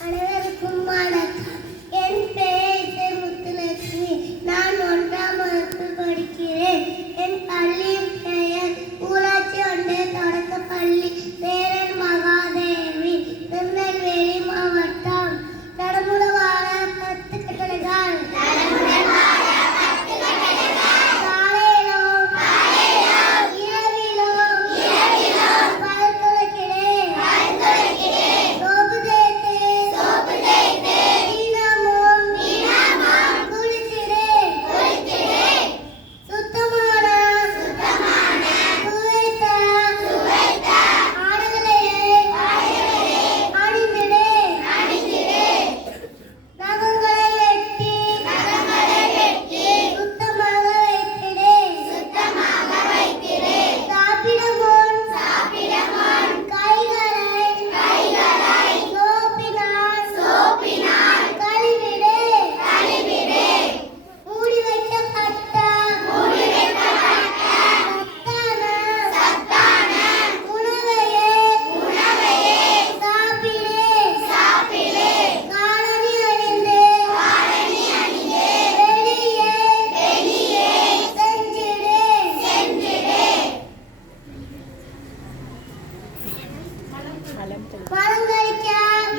あれ മലം കഴിക്കാം